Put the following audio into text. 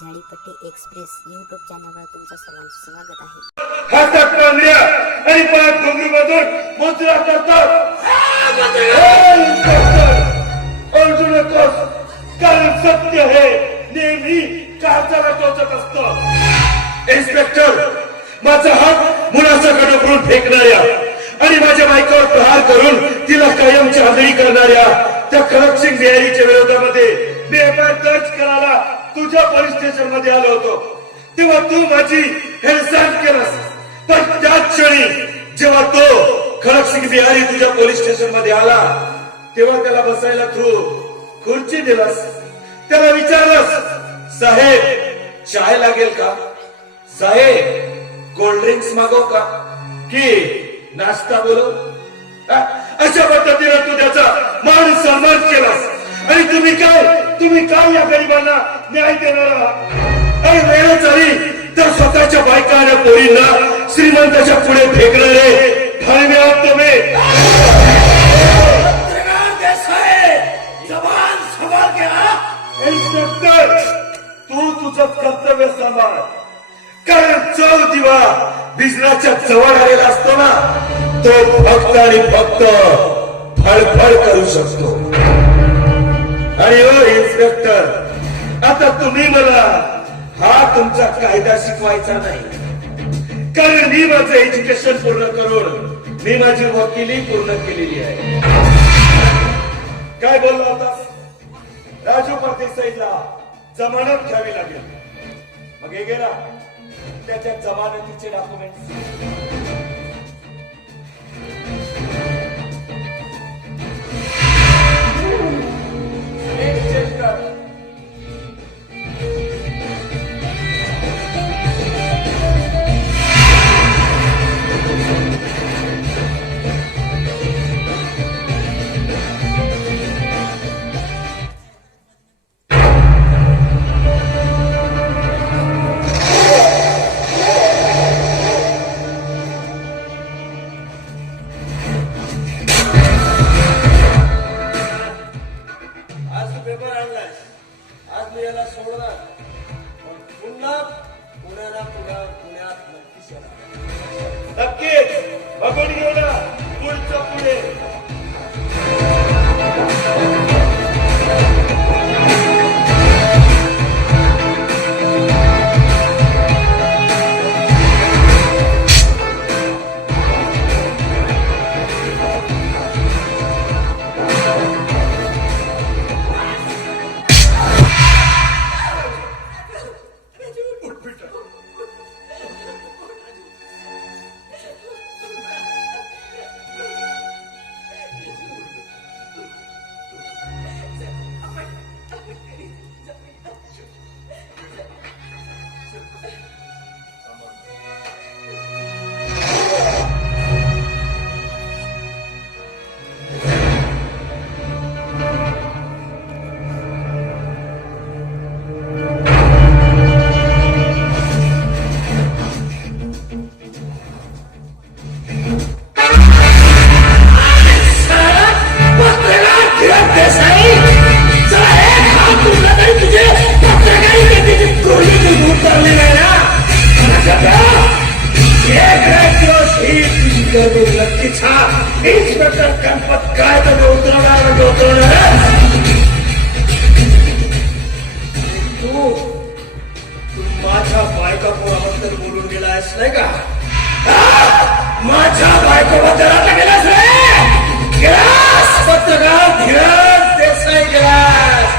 Zadipatti express YouTube चॅनलवर तुमचं सर्वांचं स्वागत आहे. आणि मुद्रा करतात कारण सत्य हे नेहमी काळजाला टोचत असत. इन्स्पेक्टर माझा हात मुलाचा करून फेकणाऱ्या आणि माझ्या बायकोवर प्रहार करून तिला कायमची आंधळी करणाऱ्या त्या सिंग बिहारीच्या विरोधामध्ये तुझ्या पोलीस स्टेशनमध्ये आलो होतो. तेव्हा तू माझी हेळसांड केलास. पण त्याच क्षणी जेव्हा तो खडक सिंग बिहारी तुझ्या पोलीस स्टेशनमध्ये आला तेव्हा त्याला बसायला थ्रू खुर्ची दिलास. त्याला विचारलंस साहेब चाय लागेल का? साहेब कोल्ड ड्रिंक्स मागव का? की नाश्ता बोलो अशा पद्धतीनं तू त्याचा मान सन्मान केलास. आणि तुम्ही काय तुम्ही काय या गरिबांना न्याय देणार आहात? आणि वेळ झाली तर स्वतःच्या बायका आणि पोरींना श्रीमंताच्या पुढे फेकणारे ठाणे आहात तुम्ही. तू तुझं कर्तव्य सांभाळ. कारण चव दिवा बिजनाच्या जवळ आलेला असतो ना तो फक्त आणि फक्त फळफळ करू शकतो. अरे हो, ओ इन्स्पेक्टर आता तुम्ही मला हा तुमचा कायदा शिकवायचा नाही. कारण मी माझं एज्युकेशन पूर्ण करून मी माझी वकिली पूर्ण केलेली आहे. काय बोलला होता? राजू परदेसाईला जमानत घ्यावी लागेल. मग हे गेला त्याच्या जमानतीचे डॉक्युमेंट नक्कीच. नक्कीच बघून घेऊ ना. पुढचं पुढे. 这，这。तिचा इन्स्पेक्टर काय तर उतरवणार म्हणजे उतरवणार तू तू माझ्या बोलून गेला आहेस का? माझ्या बायको बद्दल आता गेलास रे? गेलास? पत्रकार धीरज देसाई गेलास.